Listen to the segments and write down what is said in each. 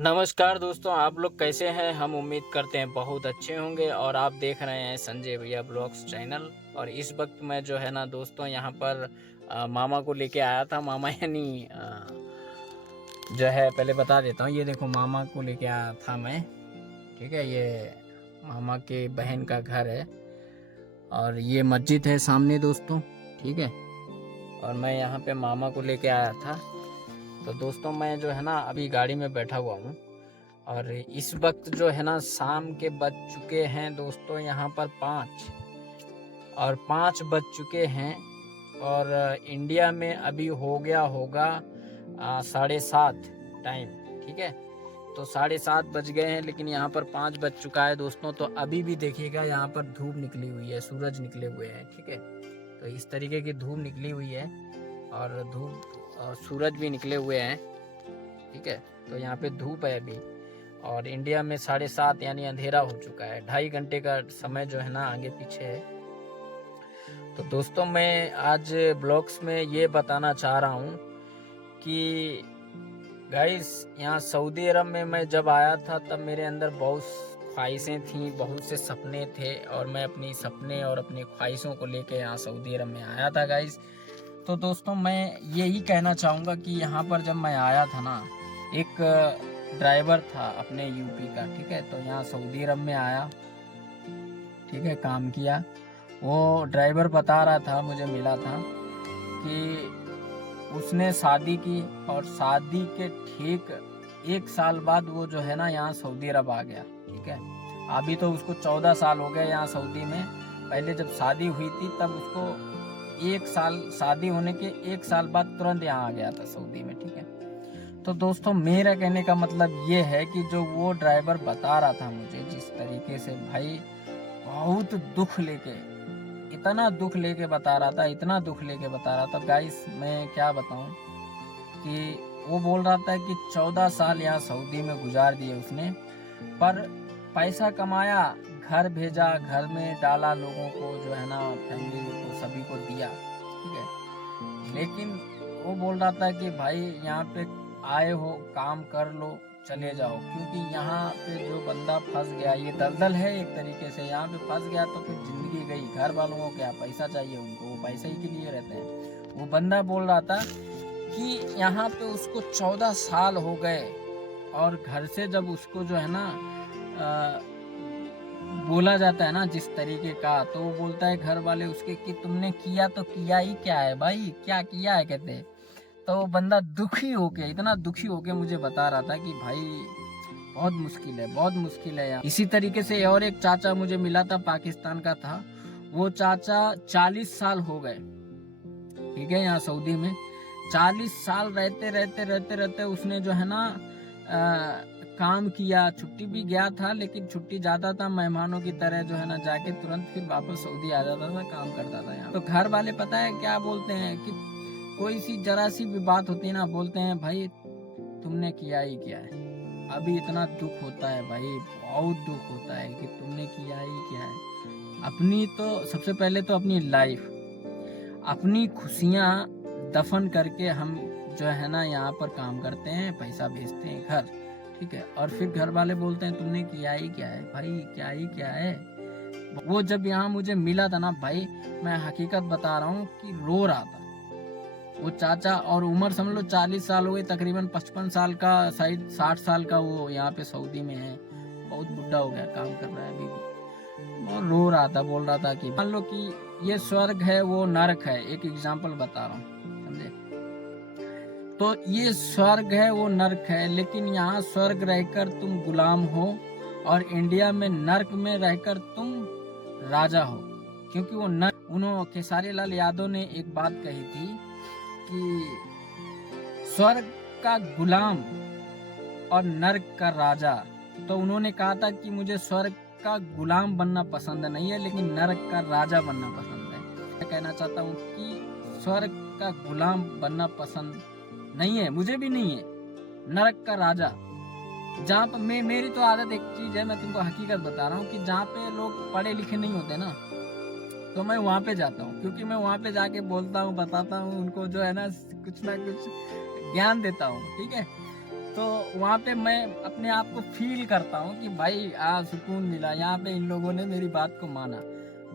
नमस्कार दोस्तों, आप लोग कैसे हैं? हम उम्मीद करते हैं बहुत अच्छे होंगे और आप देख रहे हैं संजय भैया ब्लॉग्स चैनल। और इस वक्त मैं जो है ना दोस्तों यहाँ पर मामा को लेके आया था। मामा यानी जो है पहले बता देता हूँ, ये देखो मामा को लेके आया था मैं। ठीक है, ये मामा के बहन का घर है और ये मस्जिद है सामने दोस्तों। ठीक है, और मैं यहाँ पे मामा को लेके आया था। तो दोस्तों मैं जो है ना अभी गाड़ी में बैठा हुआ हूँ और इस वक्त जो है ना शाम के बज चुके हैं दोस्तों यहाँ पर 5 बज चुके हैं। और इंडिया में अभी हो गया होगा 7:30 टाइम। ठीक है, तो 7:30 बज गए हैं, लेकिन यहाँ पर 5 बज चुका है दोस्तों। तो अभी भी देखिएगा यहाँ पर धूप निकली हुई है, सूरज निकले हुए हैं। ठीक है, तो इस तरीके की धूप निकली हुई है और धूप और सूरज भी निकले हुए हैं। ठीक है, तो यहाँ पे धूप है अभी और इंडिया में 7:30 यानी अंधेरा हो चुका है। 2.5 घंटे का समय जो है ना आगे पीछे है। तो दोस्तों मैं आज ब्लॉग्स में ये बताना चाह रहा हूँ कि गाइस यहाँ सऊदी अरब में मैं जब आया था तब मेरे अंदर बहुत ख्वाहिशें थी, बहुत से सपने थे और मैं अपनी सपने और अपनी ख्वाहिशों को लेके यहाँ सऊदी अरब में आया था गाइस। तो दोस्तों मैं यही कहना चाहूँगा कि यहाँ पर जब मैं आया था ना, एक ड्राइवर था अपने यूपी का। ठीक है, तो यहाँ सऊदी अरब में आया, ठीक है, काम किया। वो ड्राइवर बता रहा था, मुझे मिला था कि उसने शादी की और शादी के ठीक 1 साल बाद वो जो है ना यहाँ सऊदी अरब आ गया। ठीक है, अभी तो उसको 14 साल हो गए यहाँ सऊदी में। पहले जब शादी हुई थी तब उसको 1 साल, शादी होने के 1 साल बाद तुरंत यहाँ आ गया था सऊदी में। ठीक है, तो दोस्तों मेरा कहने का मतलब ये है कि जो वो ड्राइवर बता रहा था मुझे, जिस तरीके से भाई बहुत दुख लेके, इतना दुख लेके बता रहा था, इतना दुख लेके बता रहा था गाइस, मैं क्या बताऊं कि वो बोल रहा था कि 14 साल यहाँ सऊदी में गुजार दिए उसने, पर पैसा कमाया, घर भेजा, घर में डाला, लोगों को जो है ना फैमिली को सभी को दिया। ठीक है, लेकिन वो बोल रहा था कि भाई यहाँ पे आए हो, काम कर लो, चले जाओ, क्योंकि यहाँ पे जो बंदा फंस गया, ये दलदल है एक तरीके से, यहाँ पे फंस गया तो फिर जिंदगी गई। घर वालों को क्या पैसा चाहिए, उनको वो पैसे ही के लिए रहते हैं। वो बंदा बोल रहा था कि यहाँ पे उसको 14 साल हो गए और घर से जब उसको जो है ना बोला जाता है ना जिस तरीके का, तो वो बोलता है घर वाले उसके कि तुमने किया तो किया ही क्या है भाई, क्या किया है कहते हैं। तो वो बंदा दुखी होके, इतना दुखी होके मुझे बता रहा था कि भाई बहुत मुश्किल है, बहुत मुश्किल है यार। इसी तरीके से और एक चाचा मुझे मिला था, पाकिस्तान का था। वो चाचा 40 साल हो गए, ठीक है, यहाँ सऊदी में 40 साल रहते रहते रहते रहते उसने जो है ना काम किया। छुट्टी भी गया था, लेकिन छुट्टी जाता था मेहमानों की तरह, जो है ना जाके तुरंत फिर वापस सऊदी आ जाता था, काम करता था यहाँ। तो घर वाले पता है क्या बोलते हैं कि कोई सी जरा सी भी बात होती है ना, बोलते हैं भाई तुमने किया ही क्या है। अभी इतना दुख होता है भाई, बहुत दुख होता है कि तुमने किया ही क्या है। अपनी तो सबसे पहले तो अपनी लाइफ, अपनी खुशियाँ दफन करके हम जो है ना यहाँ पर काम करते हैं, पैसा भेजते हैं घर। ठीक है, और फिर घर वाले बोलते हैं तुमने किया ही क्या है। भाई क्या ही क्या है। वो जब यहाँ मुझे मिला था ना भाई, मैं हकीकत बता रहा हूँ कि रो रहा था वो चाचा। और उम्र समझ लो 40 साल हो गई, तकरीबन 55 साल का, शायद 60 साल का वो यहाँ पे सऊदी में है। बहुत बुढ़ा हो गया, काम कर रहा है अभी भी। और रो रहा था, बोल रहा था कि मान लो कि ये स्वर्ग है, वो नरक है। एक एग्जाम्पल बता रहा हूँ, समझे। तो ये स्वर्ग है, वो नरक है, लेकिन यहाँ स्वर्ग रहकर तुम गुलाम हो और इंडिया में नरक में रहकर तुम राजा हो। क्योंकि वो नरक, उन्होंने खेसारी लाल यादव ने एक बात कही थी कि स्वर्ग का गुलाम और नरक का राजा। तो उन्होंने कहा था कि मुझे स्वर्ग का गुलाम बनना पसंद नहीं है, लेकिन नरक का राजा बनना पसंद है। मैं कहना चाहता हूँ कि स्वर्ग का गुलाम बनना पसंद नहीं है, मुझे भी नहीं है। नरक का राजा, जहाँ पर मेरी तो आदत एक चीज है, मैं तुमको हकीकत बता रहा हूँ कि जहाँ पे लोग पढ़े लिखे नहीं होते ना, तो मैं वहाँ पे जाता हूँ, क्योंकि मैं वहाँ पे जाके बोलता हूँ, बताता हूँ उनको, जो है ना कुछ ज्ञान देता हूँ। ठीक है, तो वहाँ पे मैं अपने आप को फील करता हूँ कि भाई सुकून मिला, यहाँ पे इन लोगों ने मेरी बात को माना।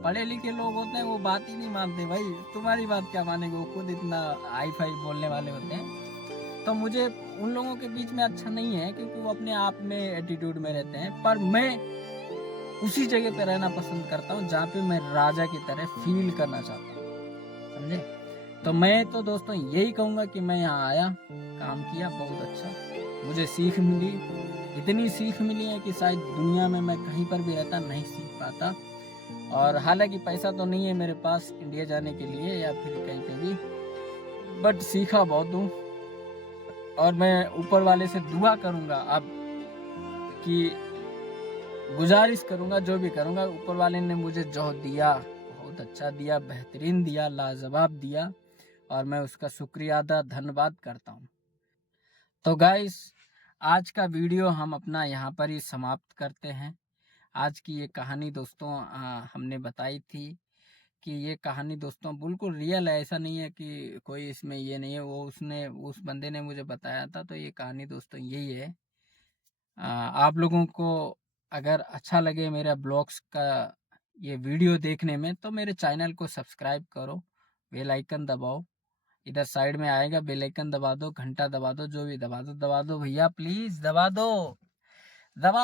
पढ़े लिखे लोग होते हैं वो बात ही नहीं मानते भाई, तुम्हारी बात क्या मानेंगे, वो खुद इतना हाई फाई बोलने वाले होते हैं। तो मुझे उन लोगों के बीच में अच्छा नहीं है, क्योंकि वो अपने आप में एटीट्यूड में रहते हैं। पर मैं उसी जगह पे रहना पसंद करता हूँ जहाँ पे मैं राजा की तरह फील करना चाहता हूँ, समझे। तो मैं तो दोस्तों यही कहूँगा कि मैं यहाँ आया, काम किया, बहुत अच्छा, मुझे सीख मिली, इतनी सीख मिली है कि शायद दुनिया में मैं कहीं पर भी रहता नहीं सीख पाता। और हालांकि पैसा तो नहीं है मेरे पास इंडिया जाने के लिए या फिर कहीं पे भी, बट सीखा बहुत हूँ। और मैं ऊपर वाले से दुआ करूँगा अब कि गुजारिश करूँगा, जो भी करूँगा, ऊपर वाले ने मुझे जो दिया बहुत अच्छा दिया, बेहतरीन दिया, लाजवाब दिया, और मैं उसका शुक्रिया अदा धन्यवाद करता हूँ। तो गाइस, आज का वीडियो हम अपना यहाँ पर ही समाप्त करते हैं। आज की ये कहानी दोस्तों हमने बताई थी कि ये कहानी दोस्तों बिल्कुल रियल है, ऐसा नहीं है कि कोई इसमें ये नहीं है, वो उसने उस बंदे ने मुझे बताया था। तो ये कहानी दोस्तों यही है। आप लोगों को अगर अच्छा लगे मेरा ब्लॉग्स का ये वीडियो देखने में, तो मेरे चैनल को सब्सक्राइब करो, बेल आइकन दबाओ, इधर साइड में आएगा बेल आइकन दबा दो, घंटा दबा दो, जो भी दबा दो भैया, प्लीज दबा दो, दबा